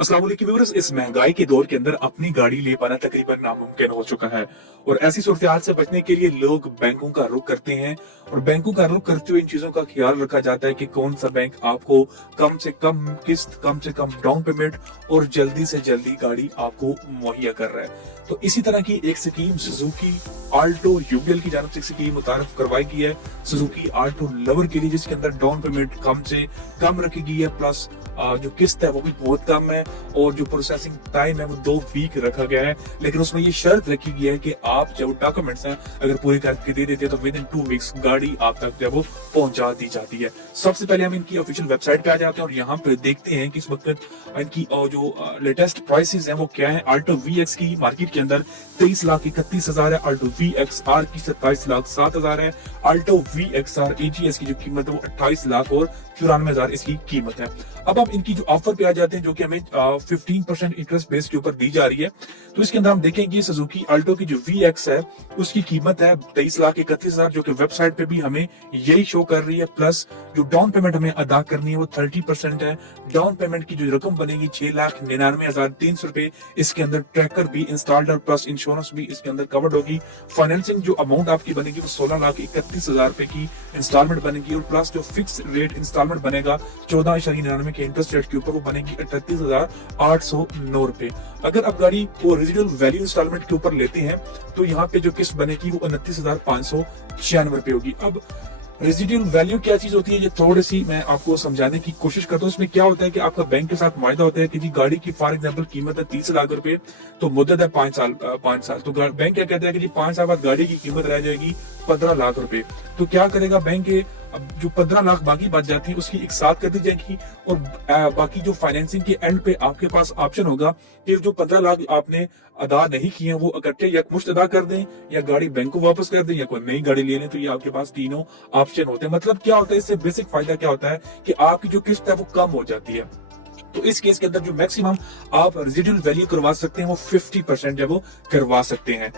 अस्सलाम वालेकुम व्यूअर्स, इस महंगाई के दौर के अंदर अपनी गाड़ी ले पाना तकरीबन नामुमकिन हो चुका है। और ऐसी सूरत से बचने के लिए लोग बैंकों का रुख करते हैं और बैंकों का रुख करते हुए इन चीजों का ख्याल रखा जाता है कि कौन सा बैंक आपको कम से कम किस्त, कम से कम डाउन पेमेंट और जल्दी से जल्दी गाड़ी आपको मुहैया कर रहा है। तो इसी तरह की एक स्कीम सुजुकी आल्टो यूबीएल की जानब से स्कीम मुतारफ करवाई गई है सुजुकी आल्टो लवर के लिए, जिसके अंदर डाउन पेमेंट कम से कम रखी गई है, प्लस जो किस्त है वो भी बहुत कम है और जो प्रोसेसिंग टाइम है वो 2 वीक रखा गया है। लेकिन उसमें ये शर्त रखी गई है कि आप जो डॉक्यूमेंट्स हैं अगर पूरे करके दे देते हैं तो विद इन 2 वीक्स गाड़ी आप तक जो वो पहुंचा दी जाती है। सबसे पहले हम इनकी ऑफिशियल वेबसाइट पे आ जाते हैं और यहाँ पे देखते हैं कि इस वक्त इनकी जो लेटेस्ट प्राइसेस हैं वो क्या है। आल्टो VX की मार्केट के अंदर 23,31,000 है, आल्टो VXR की 27,07,000 है, आल्टो VXR AGS की जो कीमत है वो 28,94,000 इसकी कीमत है। अब हम इनकी जो ऑफर पे आ जाते हैं जो कि हमें 15% इंटरेस्ट बेस के ऊपर दी जा रही है। तो इसके अंदर हम देखेंगे सुजुकी आल्टो की जो VX है उसकी कीमत है 23,31,000 जो कि वेबसाइट पे भी हमें यही शो कर रही है। प्लस जो डाउन पेमेंट हमें अदा करनी है वो 30% है। डाउन पेमेंट की जो रकम बनेगी 6,99,300 रुपए। इसके अंदर ट्रैकर भी इंस्टॉल्ड और प्लस इंश्योरेंस भी इसके अंदर कवर्ड होगी। फाइनेंसिंग जो अमाउंट आपकी बनेगी वो 16,31,000 रुपए की इंस्टॉलमेंट बनेगी और प्लस जो फिक्स रेट इंस्टॉलमेंट बनेगा 14.99 के इंटरेस्ट रेट के ऊपर वो बनेगी 38,809 रुपए। अगर आप गाड़ी को रेजिडुअल वैल्यू इंस्टॉलमेंट के ऊपर लेते हैं तो यहाँ पे जो किस्त बनेगी वो 29,596 रुपए होगी। अब रेजिडुअल वैल्यू क्या चीज होती है ये थोड़ी सी मैं आपको समझाने की कोशिश करता हूँ। इसमें क्या होता है कि आपका बैंक के साथ मायदा होता है कि जी गाड़ी की फॉर एग्जांपल कीमत है 30 लाख रुपए, तो मुद्दत है 5 साल। तो बैंक क्या कहता है कि जी 5 साल बाद गाड़ी की कीमत रह जाएगी 15 लाख रुपए। तो क्या करेगा बैंक के, अब जो 15 लाख बाकी बच जाती है उसकी एक साथ कर दी जाएगी और बाकी जो फाइनेंसिंग के एंड पे आपके पास ऑप्शन होगा कि जो 15 लाख आपने अदा नहीं किए वो इकट्ठे या मुश्त अदा कर दें या गाड़ी बैंक को वापस कर दें या कोई नई गाड़ी ले लें। तो ये आपके पास तीनों ऑप्शन होते हैं। मतलब क्या होता है, इससे बेसिक फायदा क्या होता है कि आपकी जो किस्त है वो कम हो जाती है। तो इस केस के अंदर जो मैक्सिमम आप रेजिडुअल वैल्यू करवा सकते हैं वो 50% जब वो करवा सकते हैं।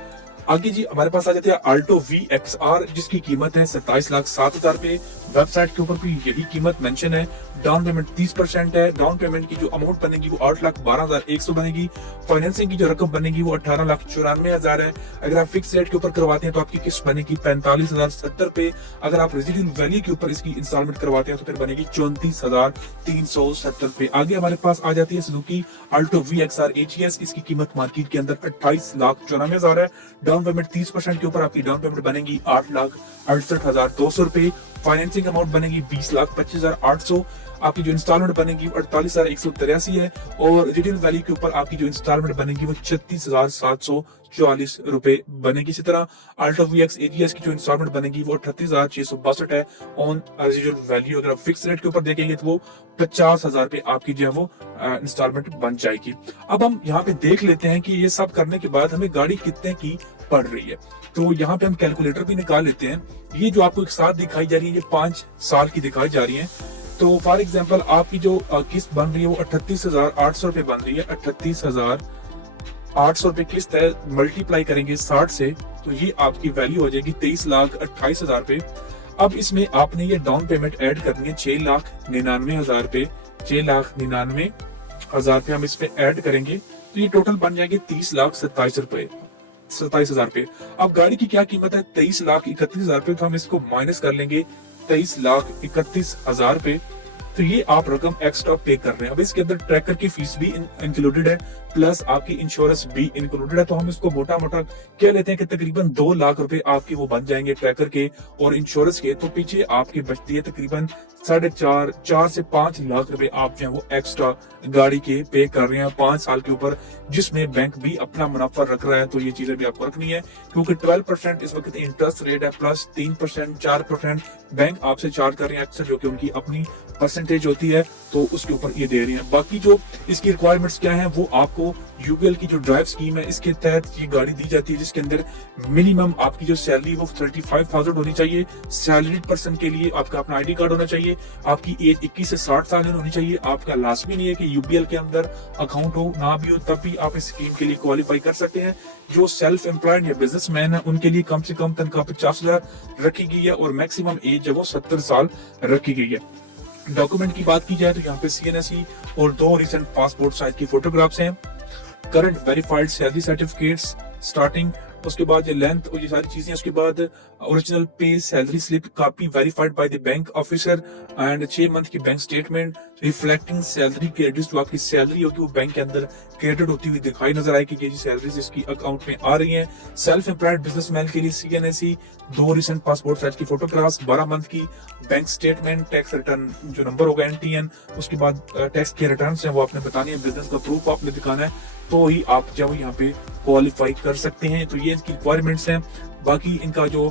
आगे जी हमारे पास आ जाते हैं आल्टो VXR जिसकी कीमत है 27,07,000 रुपए। वेबसाइट के ऊपर भी यही कीमत मेंशन है। डाउन पेमेंट 30% है। डाउन पेमेंट की जो अमाउंट बनेगी वो 8,12,100 बनेगी। फाइनेंसिंग की जो रकम बनेगी वो 18,94,000 है। अगर आप फिक्स रेट के ऊपर करवाते हैं तो आपकी किस्त बनेगी 45,070 रुपए। अगर आप रेजिडुअल वैल्यू के ऊपर इसकी इंस्टॉलमेंट करवाते हैं तो फिर बनेगी 34,370 रुपए। आगे हमारे पास आ जाती है सुजुकी आल्टो VXR AGS। इसकी कीमत मार्केट के अंदर 28,94,000 है। डाउन पेमेंट 30% के ऊपर आपकी डाउन पेमेंट बनेगी 8,68,200 रुपए। फाइनेंसिंग अमाउंट बनेगी 20,25,800। आपकी जो इंस्टॉलमेंट बनेगी 48,183 है और रिटेल वैल्यू के ऊपर आपकी जो इंस्टॉलमेंट बनेगी वो 36,744 रुपए बनेगी। इसी तरह आल्टो VX AGS की जो इंस्टॉलमेंट बनेगी वो 38,662 है ऑन रेजिडुअल वैल्यू। अगर आप फिक्स रेट के ऊपर देखेंगे तो वो 50,000 रुपए आपकी जो है वो इंस्टॉलमेंट बन जाएगी। अब हम यहाँ पे देख लेते हैं कि ये सब करने के बाद हमें गाड़ी कितने की पड़ रही है। तो यहाँ पे हम कैलकुलेटर भी निकाल लेते हैं। ये जो आपको एक साथ दिखाई जा रही है ये 5 साल की दिखाई जा रही है। तो फॉर एग्जांपल आपकी जो किस्त बन रही है वो 38,800 रुपए बन रही है। 38,800 रुपए किस्त है, मल्टीप्लाई करेंगे 60 से तो ये आपकी वैल्यू हो जाएगी 23,28,000 रुपए। अब इसमें आपने ये डाउन पेमेंट ऐड करनी है 6,99,000 रुपए। 6,99,000 रुपए हम इस पे ऐड करेंगे तो ये टोटल बन जाएंगे 30,27,000 रुपए, 27,000 रुपए। अब गाड़ी की क्या कीमत है 23,31,000 रुपए। तो हम इसको माइनस कर लेंगे 23,31,000 रुपए। तो ये आप रकम एक्स्ट्रा पे कर रहे हैं। अब इसके अंदर ट्रैकर की फीस भी इंक्लूडेड है, प्लस आपकी इंश्योरेंस भी इंक्लूडेड है। तो हम इसको मोटा मोटा कह लेते हैं कि तकरीबन 2 लाख रुपए आपके वो बन जाएंगे ट्रैकर के और इंश्योरेंस के। तो पीछे आपकी बचती है तकरीबन 4.5 से 5 लाख रुपए आप जो है वो एक्स्ट्रा गाड़ी के पे कर रहे हैं 5 साल के ऊपर, जिसमें बैंक भी अपना मुनाफा रख रहा है। तो ये चीजें भी आपको रखनी है क्योंकि 12% इस वक्त इंटरेस्ट रेट है, प्लस 3% 4% बैंक आपसे चार्ज कर रहे हैं एक्स्ट्रा, जो कि उनकी अपनी परसेंटेज होती है तो उसके ऊपर ये दे रही है। बाकी जो इसकी रिक्वायरमेंट्स क्या है वो आपको यूबीएल की जो ड्राइव स्कीम है इसके तहत ये गाड़ी दी जाती है, जिसके अंदर मिनिमम आपकी जो सैलरी वो 35,000 होनी चाहिए। सैलरीड पर्सन के लिए आपका अपना आईडी कार्ड होना चाहिए। आपकी एज 21 से 60 साल होनी चाहिए। आपका लाजमी नहीं है कि यूबीएल के अंदर अकाउंट हो, ना भी हो तब भी आप इस स्कीम के लिए क्वालिफाई कर सकते हैं। जो सेल्फ एम्प्लॉयड या बिजनेसमैन है उनके लिए कम से कम तनख्वाह 50,000 रखी गई है और मैक्सिमम एज है वो 70 साल रखी गई है। डॉक्यूमेंट की बात की जाए तो यहाँ पे CNSE और 2 रिसेंट पासपोर्ट साइज की फोटोग्राफ्स हैं, current verified salary certificates starting, उसके बाद ये लेंथ और ये सारी चीजें, उसके बाद original pay salary slip copy verified by the bank officer and 6 month की bank statement reflecting salary credit, जो आपकी सैलरी होगी वो बैंक के अंदर क्रेडिट होती हुई दिखाई नजर आएगी कि ये सैलरीज इसकी अकाउंट में आ रही हैं। सेल्फ एम्प्लॉयड बिजनेसमैन के लिए CNSE 2 रिसेंट पासपोर्ट साइज की फोटोग्राफ्स, 12 मंथ की बैंक स्टेटमेंट, टैक्स रिटर्न जो नंबर होगा NTN, उसके बाद टैक्स के रिटर्न है वो आपने बतानी है, बिजनेस का प्रूफ आपने दिखाना है, तो ही आप जब यहाँ पे क्वालिफाई कर सकते हैं। तो ये इनकी रिक्वायरमेंट्स हैं। बाकी इनका जो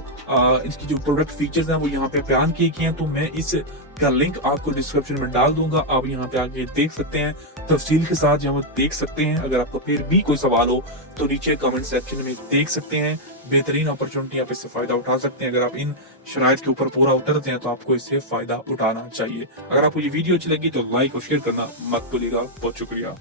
इसकी जो प्रोडक्ट फीचर्स हैं वो यहाँ पे बयान किए गए हैं, तो मैं इस का लिंक आपको डिस्क्रिप्शन में डाल दूंगा, आप यहाँ पे आके देख सकते हैं, तफसील के साथ यहाँ देख सकते हैं। अगर आपको फिर भी कोई सवाल हो तो नीचे कमेंट सेक्शन में देख सकते हैं। बेहतरीन अपॉर्चुनिटी आप इससे फायदा उठा सकते हैं। अगर आप इन शराइत के ऊपर पूरा उतरते हैं तो आपको इससे फायदा उठाना चाहिए। अगर आपको ये वीडियो अच्छी लगी तो लाइक और शेयर करना मत भूलिएगा। बहुत शुक्रिया।